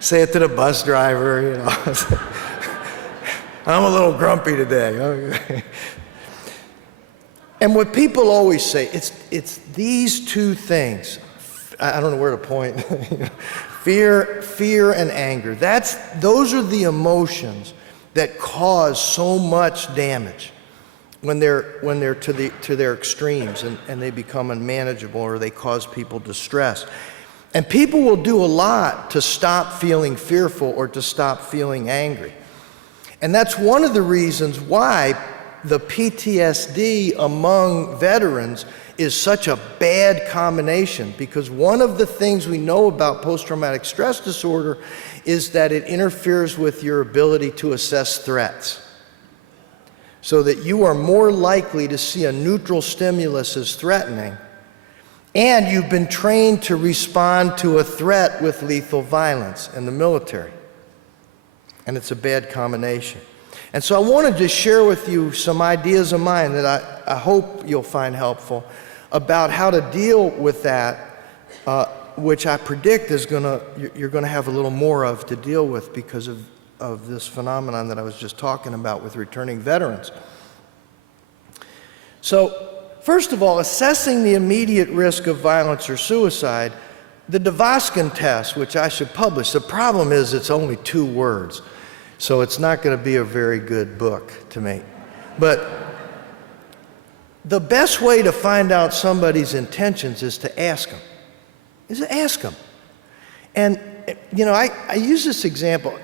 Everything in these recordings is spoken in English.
Say it to the bus driver, you know. I'm a little grumpy today. And what people always say, it's these two things. I don't know where to point. Fear and anger. Those are the emotions that cause so much damage when they're to their extremes and they become unmanageable or they cause people distress. And people will do a lot to stop feeling fearful or to stop feeling angry. And that's one of the reasons why the PTSD among veterans is such a bad combination, because one of the things we know about post-traumatic stress disorder is that it interferes with your ability to assess threats. So that you are more likely to see a neutral stimulus as threatening, and you've been trained to respond to a threat with lethal violence in the military. And it's a bad combination. And so I want to just share with you some ideas of mine that I hope you'll find helpful about how to deal with that, which I predict you're going to have a little more of to deal with because of this phenomenon that I was just talking about with returning veterans. So, first of all, assessing the immediate risk of violence or suicide, the Dvoskin test, which I should publish, the problem is it's only 2 words. So it's not going to be a very good book to me. But the best way to find out somebody's intentions is to ask them. And, you know, I use this example.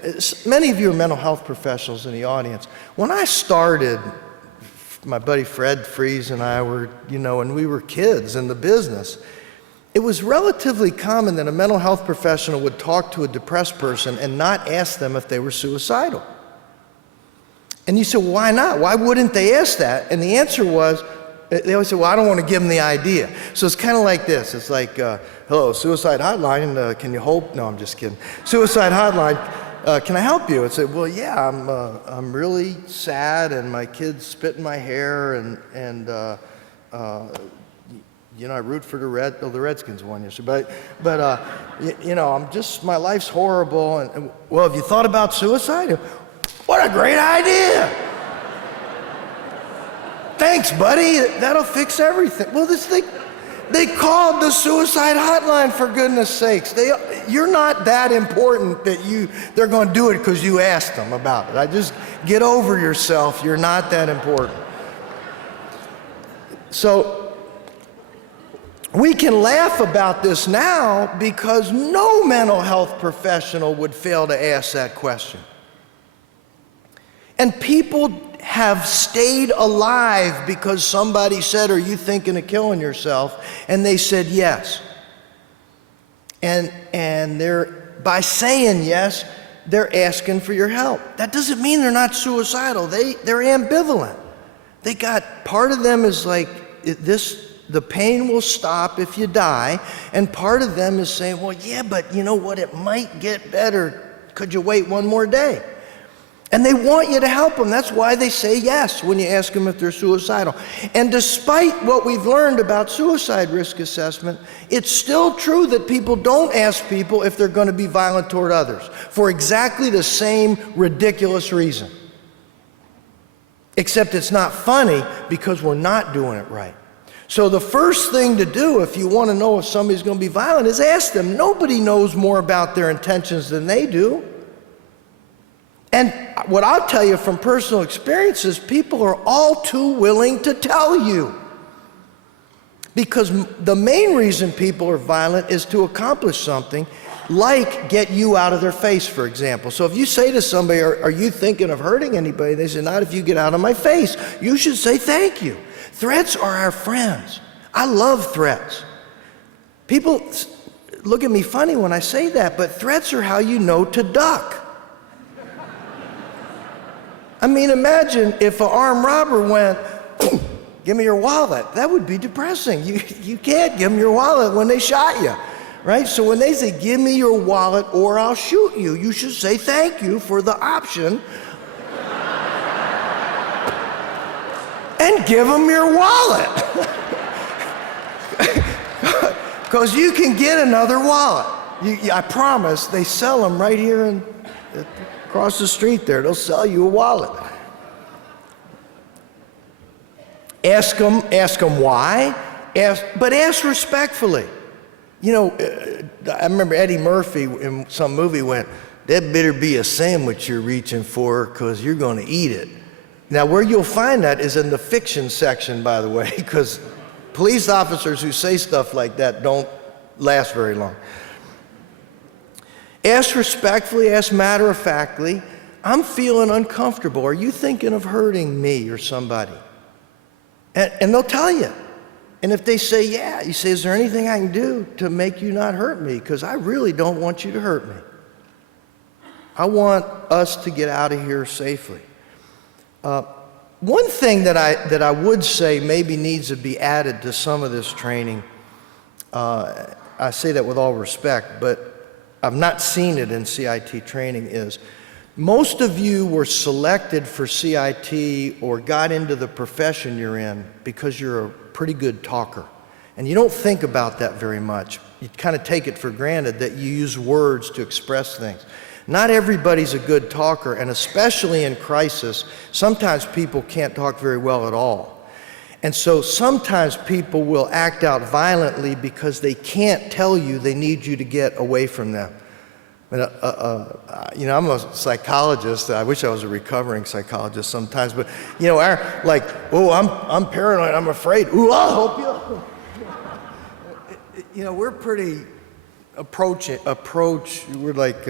Many of you are mental health professionals in the audience. When I started, my buddy Fred Fries and I were, you know, when we were kids in the business, it was relatively common that a mental health professional would talk to a depressed person and not ask them if they were suicidal. And you said, well, why not? Why wouldn't they ask that? And the answer was, they always say, well, I don't want to give them the idea. So it's kind of like this. It's like, hello, suicide hotline, can you hold? No, I'm just kidding. Suicide hotline, can I help you? It's like, well, yeah, I'm really sad and my kids spit in my hair and you know, I root for the Redskins won yesterday, but you know, my life's horrible, and well, have you thought about suicide? What a great idea! Thanks, buddy, that'll fix everything. Well, they called the suicide hotline, for goodness sakes. You're not that important that they're gonna do it because you asked them about it. Just get over yourself, you're not that important. So, we can laugh about this now because no mental health professional would fail to ask that question. And people have stayed alive because somebody said, are you thinking of killing yourself? And they said yes. And by saying yes, they're asking for your help. That doesn't mean they're not suicidal. They're ambivalent. Part of them is like, the pain will stop if you die, and part of them is saying, well, yeah, but you know what, it might get better. Could you wait one more day? And they want you to help them. That's why they say yes when you ask them if they're suicidal. And despite what we've learned about suicide risk assessment, it's still true that people don't ask people if they're going to be violent toward others for exactly the same ridiculous reason. Except it's not funny because we're not doing it right. So the first thing to do if you want to know if somebody's going to be violent is ask them. Nobody knows more about their intentions than they do. And what I'll tell you from personal experiences, people are all too willing to tell you. Because the main reason people are violent is to accomplish something, like get you out of their face, for example. So if you say to somebody, are you thinking of hurting anybody? They say, not if you get out of my face. You should say thank you. Threats are our friends. I love threats. People look at me funny when I say that, but threats are how you know to duck. I mean, imagine if an armed robber went, give me your wallet. That would be depressing. You can't give them your wallet when they shot you, right? So when they say, give me your wallet or I'll shoot you, you should say thank you for the option and give them your wallet. Because you can get another wallet. I promise, they sell them right here across the street there. They'll sell you a wallet. Ask them why, but ask respectfully. You know, I remember Eddie Murphy in some movie went, "That better be a sandwich you're reaching for, because you're going to eat it." Now, where you'll find that is in the fiction section, by the way, because police officers who say stuff like that don't last very long. Ask respectfully, ask matter-of-factly, "I'm feeling uncomfortable. Are you thinking of hurting me or somebody?" And they'll tell you. And if they say, yeah, you say, "Is there anything I can do to make you not hurt me? Because I really don't want you to hurt me. I want us to get out of here safely." One thing that I would say maybe needs to be added to some of this training, I say that with all respect, but I've not seen it in CIT training, is most of you were selected for CIT or got into the profession you're in because you're a pretty good talker. And you don't think about that very much. You kind of take it for granted that you use words to express things. Not everybody's a good talker, and especially in crisis, sometimes people can't talk very well at all. And so sometimes people will act out violently because they can't tell you they need you to get away from them. You know, I'm a psychologist. I wish I was a recovering psychologist sometimes, but you know, I'm paranoid, I'm afraid. Ooh, I'll help you. You know, we're pretty we're like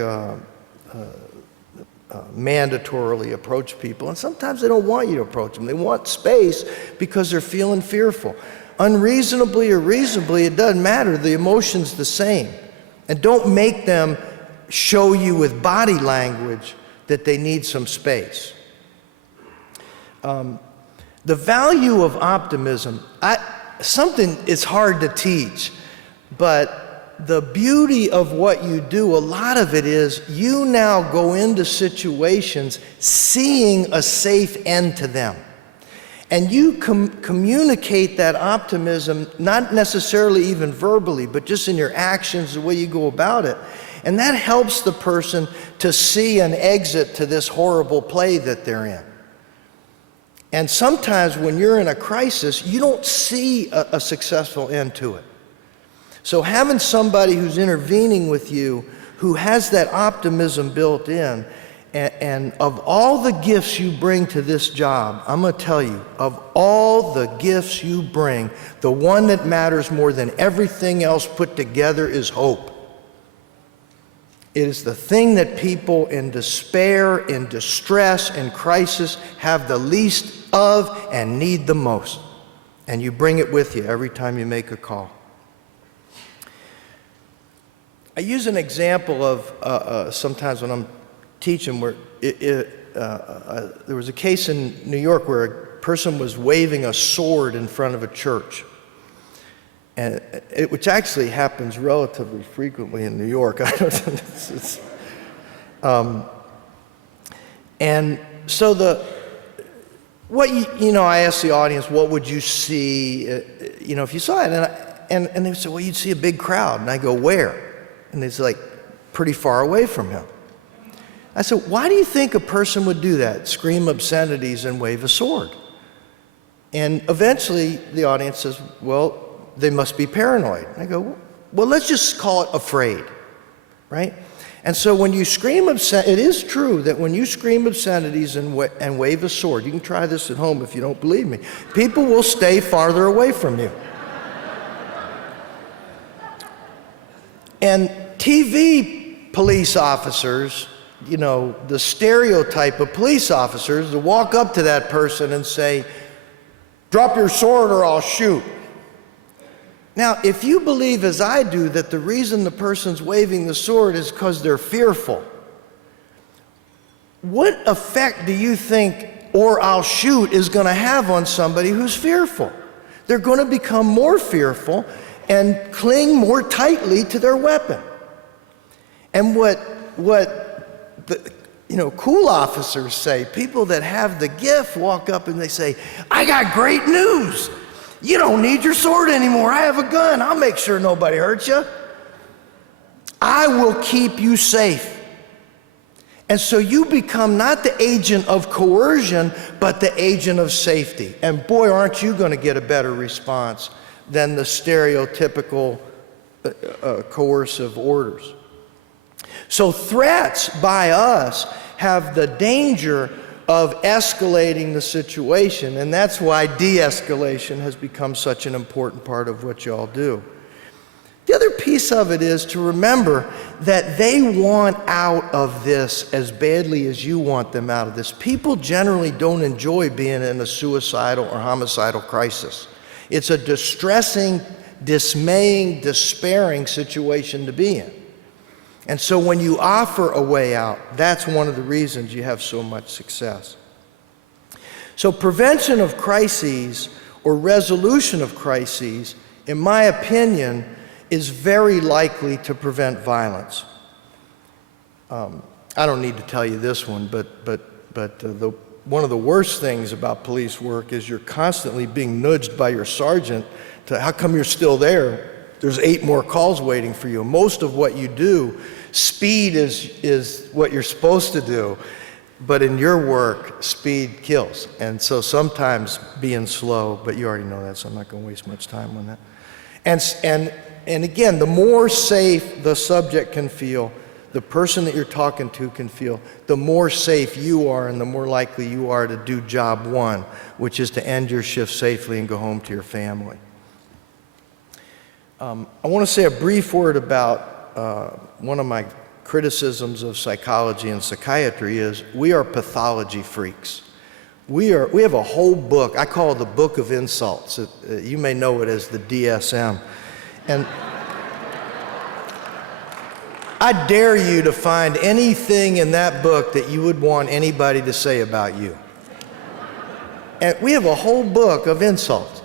mandatorily approach people, and sometimes they don't want you to approach them. They want space because they're feeling fearful. Unreasonably or reasonably, it doesn't matter. The emotion's the same. And don't make them show you with body language that they need some space. The value of optimism, something is hard to teach, but the beauty of what you do, a lot of it is you now go into situations seeing a safe end to them. And you communicate that optimism, not necessarily even verbally, but just in your actions, the way you go about it. And that helps the person to see an exit to this horrible play that they're in. And sometimes when you're in a crisis, you don't see a successful end to it. So having somebody who's intervening with you, who has that optimism built in, and of all the gifts you bring to this job, I'm going to tell you, of all the gifts you bring, the one that matters more than everything else put together is hope. It is the thing that people in despair, in distress, in crisis have the least of and need the most. And you bring it with you every time you make a call. I use an example of sometimes when I'm teaching where there was a case in New York where a person was waving a sword in front of a church, and which actually happens relatively frequently in New York. And so I asked the audience, what would you see, if you saw it, and they said, well, you'd see a big crowd, and I go, where? And it's like pretty far away from him. I said, why do you think a person would do that? Scream obscenities and wave a sword? And eventually the audience says, well, they must be paranoid. And I go, well, let's just call it afraid, right? And so when you scream it is true that when you scream obscenities and wave a sword, you can try this at home if you don't believe me, people will stay farther away from you. And TV police officers, the stereotype of police officers, to walk up to that person and say, drop your sword or I'll shoot. Now, if you believe, as I do, that the reason the person's waving the sword is because they're fearful, what effect do you think "or I'll shoot" is going to have on somebody who's fearful? They're going to become more fearful and cling more tightly to their weapon. And what the cool officers say, people that have the gift walk up and they say, I got great news. You don't need your sword anymore. I have a gun. I'll make sure nobody hurts you. I will keep you safe. And so you become not the agent of coercion, but the agent of safety. And boy, aren't you going to get a better response than the stereotypical coercive orders. So threats by us have the danger of escalating the situation, and that's why de-escalation has become such an important part of what y'all do. The other piece of it is to remember that they want out of this as badly as you want them out of this. People generally don't enjoy being in a suicidal or homicidal crisis. It's a distressing, dismaying, despairing situation to be in. And so when you offer a way out, that's one of the reasons you have so much success. So prevention of crises or resolution of crises, in my opinion, is very likely to prevent violence. I don't need to tell you this one, but one of the worst things about police work is you're constantly being nudged by your sergeant to, how come you're still there? There's 8 more calls waiting for you. Most of what you do, speed is what you're supposed to do, but in your work, speed kills. And so sometimes being slow, but you already know that, so I'm not going to waste much time on that. And again, the more safe the subject can feel, the person that you're talking to can feel, the more safe you are and the more likely you are to do job 1, which is to end your shift safely and go home to your family. I want to say a brief word about one of my criticisms of psychology and psychiatry is we are pathology freaks. We have a whole book, I call it the Book of Insults. You may know it as the DSM. And I dare you to find anything in that book that you would want anybody to say about you. And we have a whole book of insults.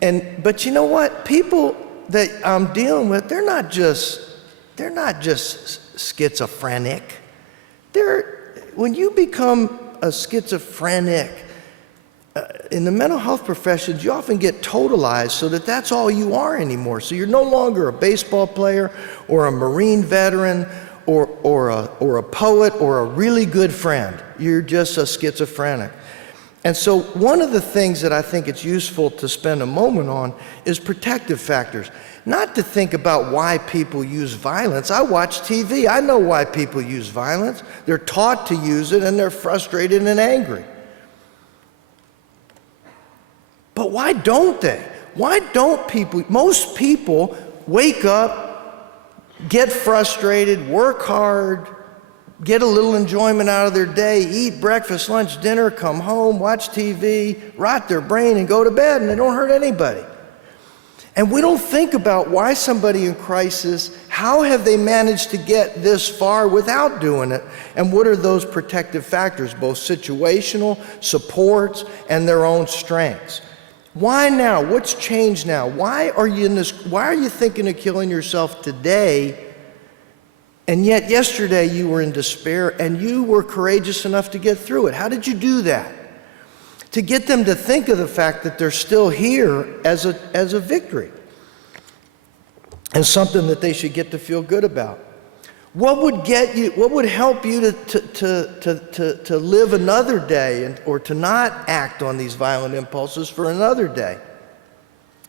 But you know what? People that I'm dealing with, they're not just schizophrenic. When you become a schizophrenic, in the mental health professions, you often get totalized so that that's all you are anymore. So you're no longer a baseball player or a Marine veteran or a poet or a really good friend. You're just a schizophrenic. And so one of the things that I think it's useful to spend a moment on is protective factors. Not to think about why people use violence. I watch TV. I know why people use violence. They're taught to use it and they're frustrated and angry. But why don't they? Why don't people? Most people wake up, get frustrated, work hard, get a little enjoyment out of their day, eat breakfast, lunch, dinner, come home, watch TV, rot their brain, and go to bed, and they don't hurt anybody. And we don't think about why somebody in crisis, how have they managed to get this far without doing it, and what are those protective factors, both situational, supports, and their own strengths. Why now? What's changed now? Why are you thinking of killing yourself today, and yet yesterday you were in despair and you were courageous enough to get through it? How did you do that? To get them to think of the fact that they're still here as a victory and something that they should get to feel good about. What would help you to live another day or to not act on these violent impulses for another day?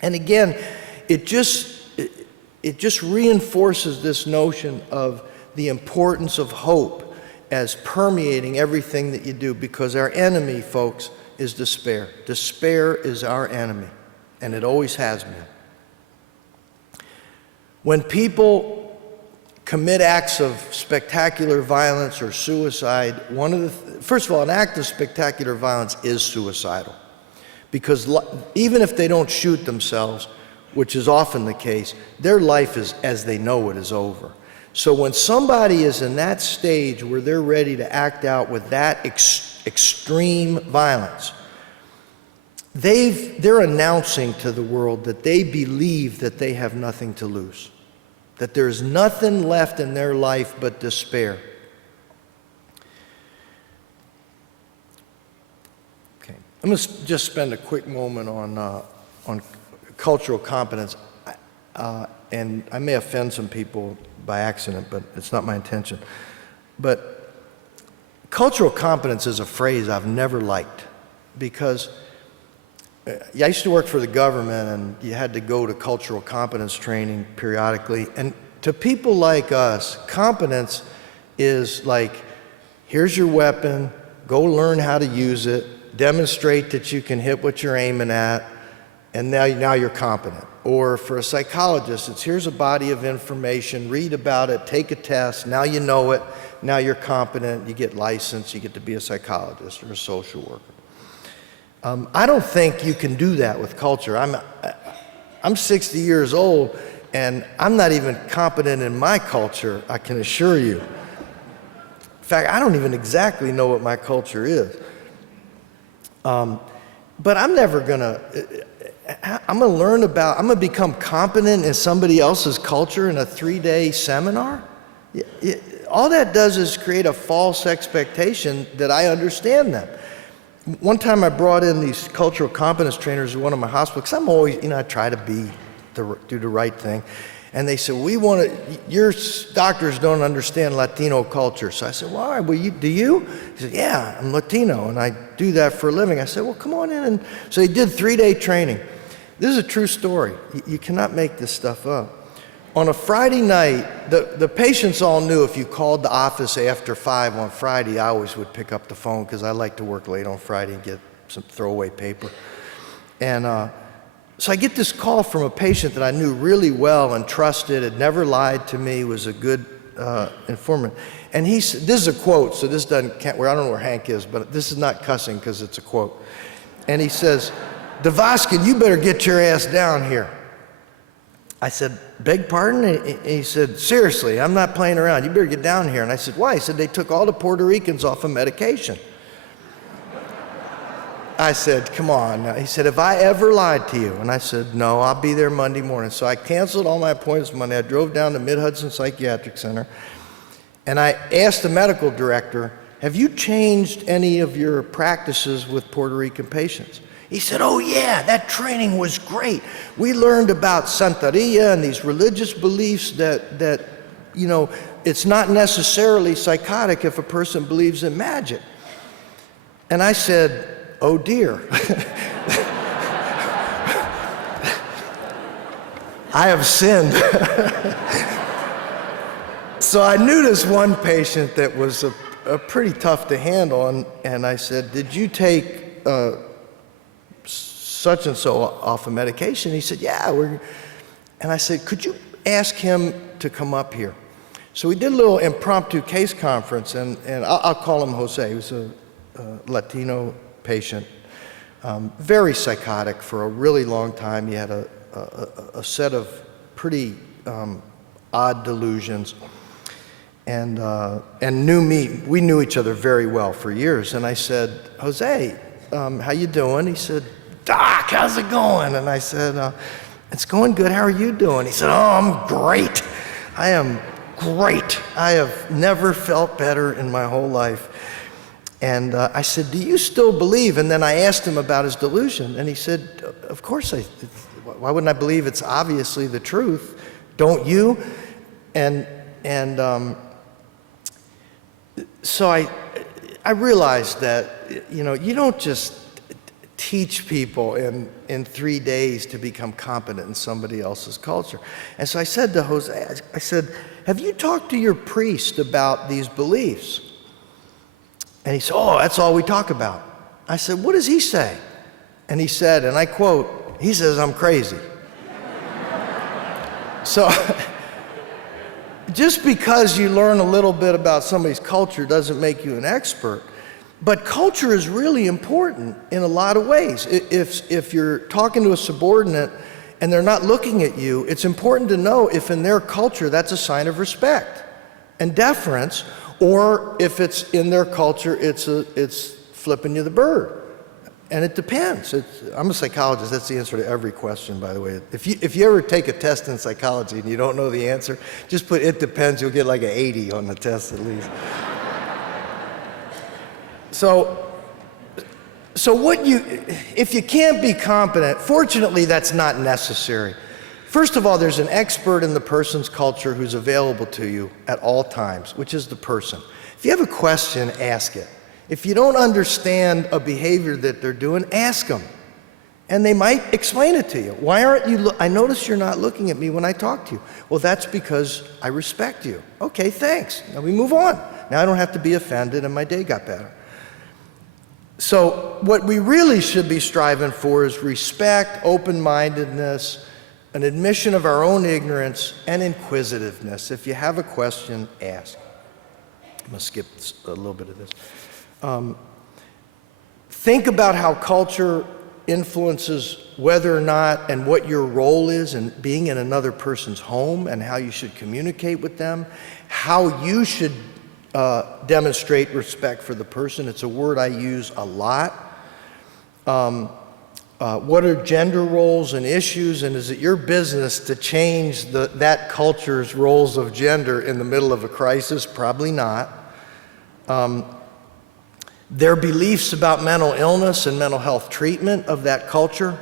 And again, it just reinforces this notion of the importance of hope as permeating everything that you do, because our enemy, folks, is despair. Despair is our enemy, and it always has been. When people commit acts of spectacular violence or suicide, first of all, an act of spectacular violence is suicidal, because even if they don't shoot themselves, which is often the case, their life is, as they know it, is over. So when somebody is in that stage where they're ready to act out with that extreme violence, they're announcing to the world that they believe that they have nothing to lose, that there's nothing left in their life but despair. Okay, I'm going to just spend a quick moment on cultural competence. and I may offend some people by accident, but it's not my intention. But cultural competence is a phrase I've never liked, because I used to work for the government, and you had to go to cultural competence training periodically. And to people like us, competence is like, here's your weapon, go learn how to use it, demonstrate that you can hit what you're aiming at, and now you're competent. Or for a psychologist, it's here's a body of information, read about it, take a test, now you know it, now you're competent, you get licensed, you get to be a psychologist or a social worker. I don't think you can do that with culture. I'm 60 years old, and I'm not even competent in my culture, I can assure you. In fact, I don't even exactly know what my culture is. But I'm never gonna, I'm gonna become competent in somebody else's culture in a 3-day seminar? All that does is create a false expectation that I understand them. One time I brought in these cultural competence trainers to one of my hospitals, because I'm always, I try to do the right thing. And they said, your doctors don't understand Latino culture. So I said, well, all right, well, do you? He said, yeah, I'm Latino, and I do that for a living. I said, well, come on in. And so they did 3-day training. This is a true story. You cannot make this stuff up. On a Friday night, the patients all knew if you called the office after 5 on Friday, I always would pick up the phone, because I like to work late on Friday and get some throwaway paper. And so I get this call from a patient that I knew really well and trusted, had never lied to me, was a good informant. And this is a quote, so this doesn't count, I don't know where Hank is, but this is not cussing because it's a quote. And he says, Dvoskin, you better get your ass down here. I said, beg pardon? And he said, seriously, I'm not playing around. You better get down here. And I said, why? He said, they took all the Puerto Ricans off of medication. I said, come on. Now. He said, have I ever lied to you? And I said, no, I'll be there Monday morning. So I canceled all my appointments Monday. I drove down to Mid-Hudson Psychiatric Center, and I asked the medical director, have you changed any of your practices with Puerto Rican patients? He said, oh yeah, that training was great. We learned about Santeria and these religious beliefs that it's not necessarily psychotic if a person believes in magic. And I said, oh dear. I have sinned. So I knew this one patient that was a pretty tough to handle, and I said, did you take such and so off of medication? He said, yeah. And I said, could you ask him to come up here? So we did a little impromptu case conference, and I'll call him Jose. He was a Latino patient, very psychotic for a really long time. He had a set of pretty odd delusions, and knew me. We knew each other very well for years. And I said, Jose, how you doing? He said, Doc, how's it going? And I said, it's going good. How are you doing? He said, oh, I'm great. I am great. I have never felt better in my whole life. And I said, do you still believe? And then I asked him about his delusion. And he said, of course, why wouldn't I believe? It's obviously the truth. Don't you? And so I realized that, you don't just teach people in 3 days to become competent in somebody else's culture. And so I said to Jose, I said, have you talked to your priest about these beliefs? And he said, oh, that's all we talk about. I said, what does he say? And he said, and I quote, he says, I'm crazy. So just because you learn a little bit about somebody's culture doesn't make you an expert. But culture is really important in a lot of ways. If you're talking to a subordinate and they're not looking at you, it's important to know if in their culture that's a sign of respect and deference, or if it's in their culture, it's flipping you the bird. And it depends. I'm a psychologist. That's the answer to every question, by the way. If you ever take a test in psychology and you don't know the answer, just put it depends. You'll get like an 80 on the test at least. So if you can't be competent, fortunately that's not necessary. First of all, there's an expert in the person's culture who's available to you at all times, which is the person. If you have a question, ask it. If you don't understand a behavior that they're doing, ask them. And they might explain it to you. Why aren't you, I notice you're not looking at me when I talk to you. Well, that's because I respect you. Okay, thanks. Now we move on. Now I don't have to be offended and my day got better. So what we really should be striving for is respect, open-mindedness, an admission of our own ignorance, and inquisitiveness. If you have a question, ask. I'm going to skip a little bit of this. Think about how culture influences whether or not and what your role is in being in another person's home and how you should communicate with them, how you should demonstrate respect for the person. It's a word I use a lot. What are gender roles and issues, and is it your business to change that culture's roles of gender in the middle of a crisis? Probably not. Their beliefs about mental illness and mental health treatment of that culture.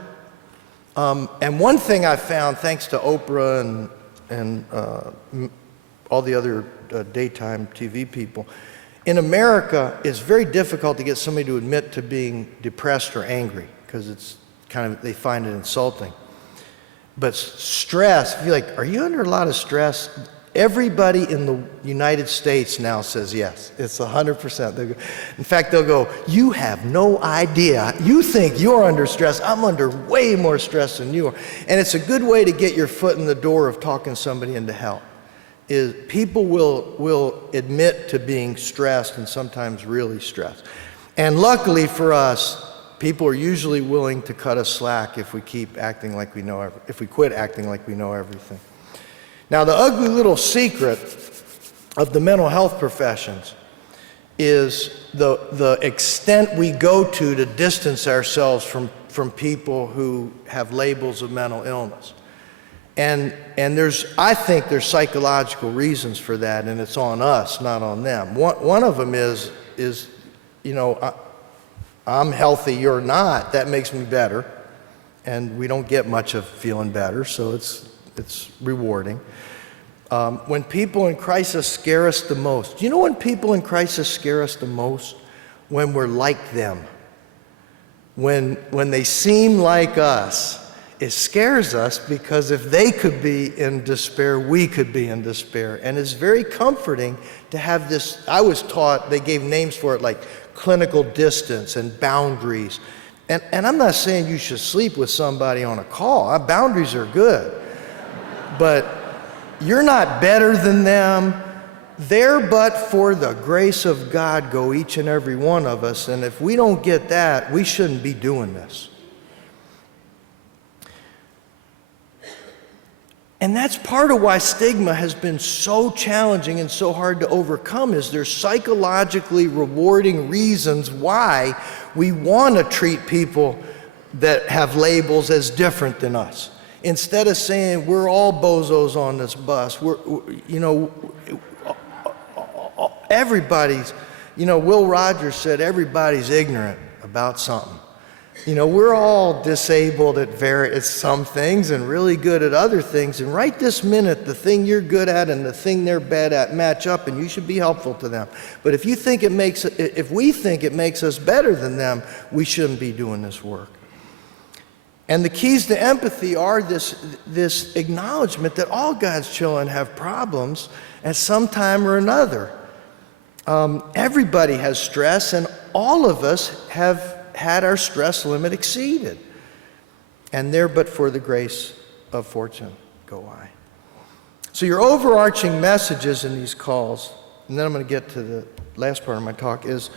And one thing I found, thanks to Oprah and all the other daytime TV people, in America, it's very difficult to get somebody to admit to being depressed or angry, because it's kind of, they find it insulting. But stress, if you're like, are you under a lot of stress? Everybody in the United States now says yes. It's 100%. In fact, they'll go, you have no idea. You think you're under stress. I'm under way more stress than you are. And it's a good way to get your foot in the door of talking somebody into help. Is people will admit to being stressed and sometimes really stressed. And luckily for us, people are usually willing to cut us slack if we keep acting like we know, if we quit acting like we know everything. Now, the ugly little secret of the mental health professions is the extent we go to distance ourselves from people who have labels of mental illness. And I think there's psychological reasons for that, and it's on us, not on them. One of them is you know, I'm healthy, you're not. That makes me better, and we don't get much of feeling better, so it's rewarding. When people in crisis scare us the most, do you know when people in crisis scare us the most? When we're like them. When they seem like us. It scares us because if they could be in despair, we could be in despair. And it's very comforting to have this. I was taught, they gave names for it like clinical distance and boundaries. And I'm not saying you should sleep with somebody on a call. Boundaries are good. But you're not better than them. There but for the grace of God go each and every one of us. And if we don't get that, we shouldn't be doing this. And that's part of why stigma has been so challenging and so hard to overcome, is there's psychologically rewarding reasons why we want to treat people that have labels as different than us. Instead of saying we're all bozos on this bus, everybody's, Will Rogers said everybody's ignorant about something. We're all disabled at some things and really good at other things. And right this minute, the thing you're good at and the thing they're bad at match up, and you should be helpful to them. But if we think it makes us better than them, we shouldn't be doing this work. And the keys to empathy are this acknowledgement that all God's children have problems at some time or another. Everybody has stress, and all of us have had our stress limit exceeded. And there but for the grace of fortune go I. So your overarching messages in these calls, and then I'm going to get to the last part of my talk, is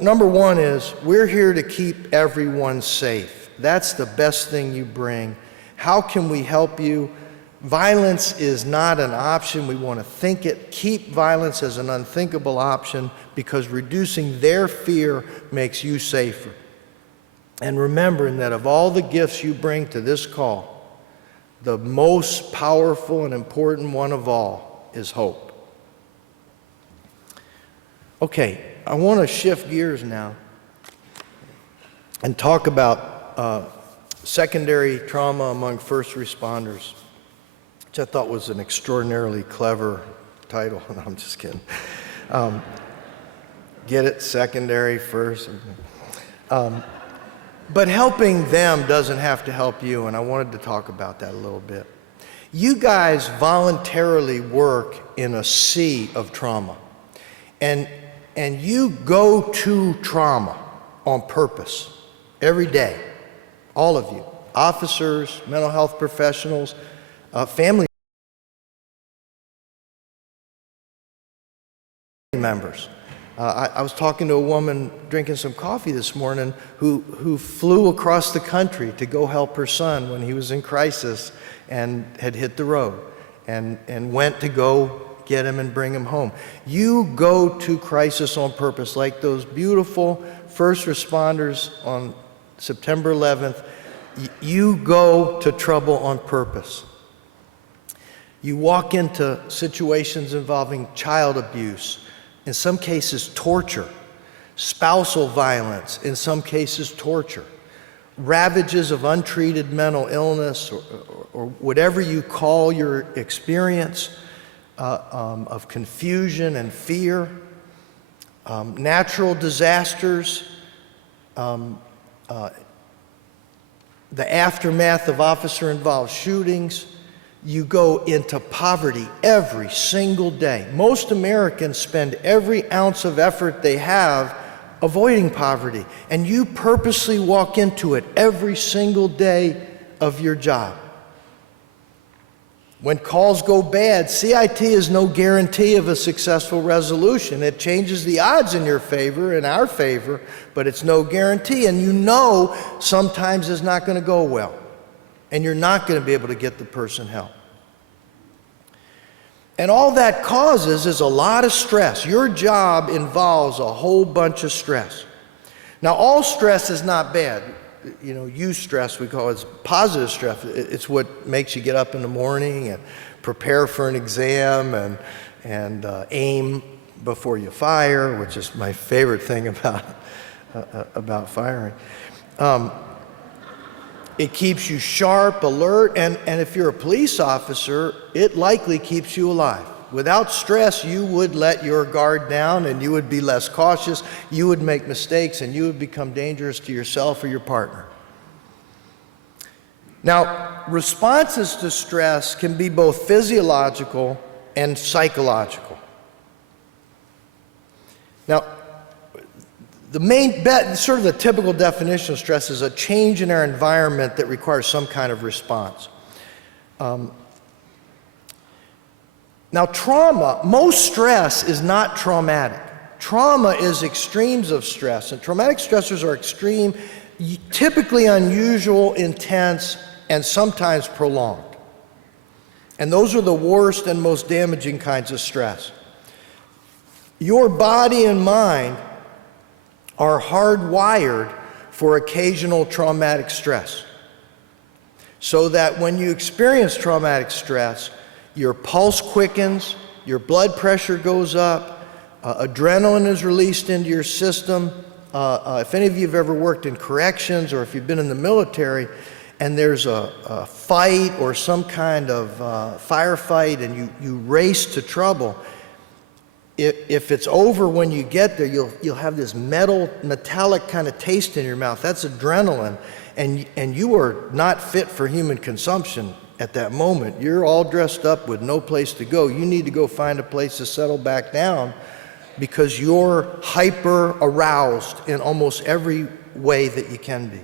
number one is we're here to keep everyone safe. That's the best thing you bring. How can we help you? Violence is not an option. We want to keep violence as an unthinkable option, because reducing their fear makes you safer. And remembering that of all the gifts you bring to this call, the most powerful and important one of all is hope. Okay, I want to shift gears now and talk about secondary trauma among first responders, which I thought was an extraordinarily clever title. No, I'm just kidding. Get it? Secondary, first. But helping them doesn't have to help you, and I wanted to talk about that a little bit. You guys voluntarily work in a sea of trauma, and you go to trauma on purpose every day, all of you, officers, mental health professionals, family members. I was talking to a woman drinking some coffee this morning who flew across the country to go help her son when he was in crisis and had hit the road, and went to go get him and bring him home. You go to crisis on purpose, like those beautiful first responders on September 11th. You go to trouble on purpose. You walk into situations involving child abuse, in some cases torture, spousal violence, in some cases torture, ravages of untreated mental illness, or whatever you call your experience of confusion and fear, natural disasters, the aftermath of officer-involved shootings. You go into poverty every single day. Most Americans spend every ounce of effort they have avoiding poverty, and you purposely walk into it every single day of your job. When calls go bad, CIT is no guarantee of a successful resolution. It changes the odds in your favor, in our favor, but it's no guarantee, and you know sometimes it's not going to go well, and you're not going to be able to get the person help. And all that causes is a lot of stress. Your job involves a whole bunch of stress. Now, all stress is not bad. You know, eustress, we call it positive stress. It's what makes you get up in the morning and prepare for an exam and aim before you fire, which is my favorite thing about firing. It keeps you sharp, alert, and if you're a police officer, it likely keeps you alive. Without stress, you would let your guard down, and you would be less cautious, you would make mistakes, and you would become dangerous to yourself or your partner. Now, responses to stress can be both physiological and psychological. Now, sort of the typical definition of stress is a change in our environment that requires some kind of response. Now, trauma, most stress is not traumatic. Trauma is extremes of stress, and traumatic stressors are extreme, typically unusual, intense, and sometimes prolonged. And those are the worst and most damaging kinds of stress. Your body and mind are hardwired for occasional traumatic stress, so that when you experience traumatic stress, your pulse quickens, your blood pressure goes up, adrenaline is released into your system. If any of you have ever worked in corrections, or if you've been in the military, and there's a fight or some kind of firefight, and you race to trouble, if it's over when you get there, you'll have this metallic kind of taste in your mouth. That's adrenaline, and you are not fit for human consumption at that moment. You're all dressed up with no place to go. You need to go find a place to settle back down, because you're hyper aroused in almost every way that you can be.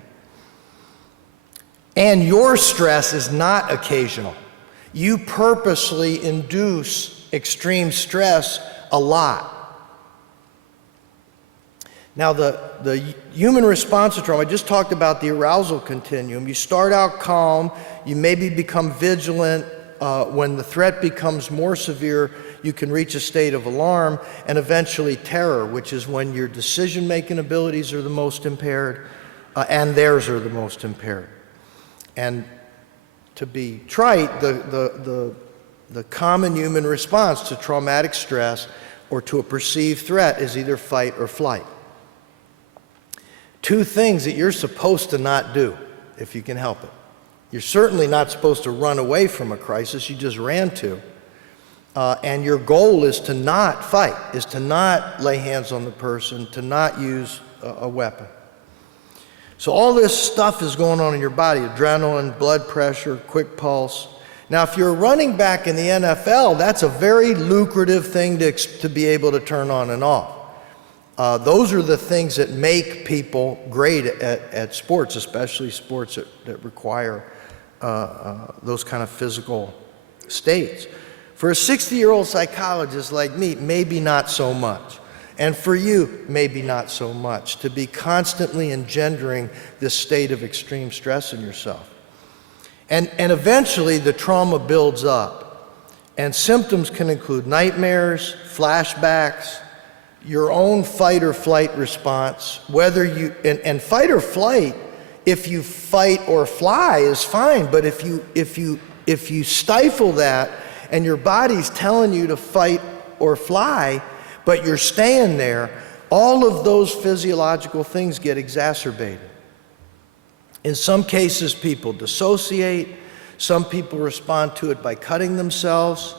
And your stress is not occasional. You purposely induce extreme stress a lot. Now, the human response to trauma, I just talked about the arousal continuum. You start out calm, you maybe become vigilant. When the threat becomes more severe, you can reach a state of alarm, and eventually terror, which is when your decision-making abilities are the most impaired, and theirs are the most impaired. And to be trite, the common human response to traumatic stress or to a perceived threat is either fight or flight. Two things that you're supposed to not do. if you can help it. You're certainly not supposed to run away from a crisis you just ran to. And your goal is to not fight, is to not lay hands on the person, to not use a weapon. So all this stuff is going on in your body, adrenaline, blood pressure, quick pulse. Now, if you're a running back in the NFL, that's a very lucrative thing to be able to turn on and off. Those are the things that make people great at sports, especially sports that require those kind of physical states. For a 60-year-old psychologist like me, maybe not so much. And for you, maybe not so much, to be constantly engendering this state of extreme stress in yourself. And eventually, the trauma builds up. And symptoms can include nightmares, flashbacks, your own fight or flight response, whether you, and fight or flight, if you fight or fly is fine, but if you stifle that and your body's telling you to fight or fly, but you're staying there, all of those physiological things get exacerbated. In some cases, people dissociate. Some people respond to it by cutting themselves.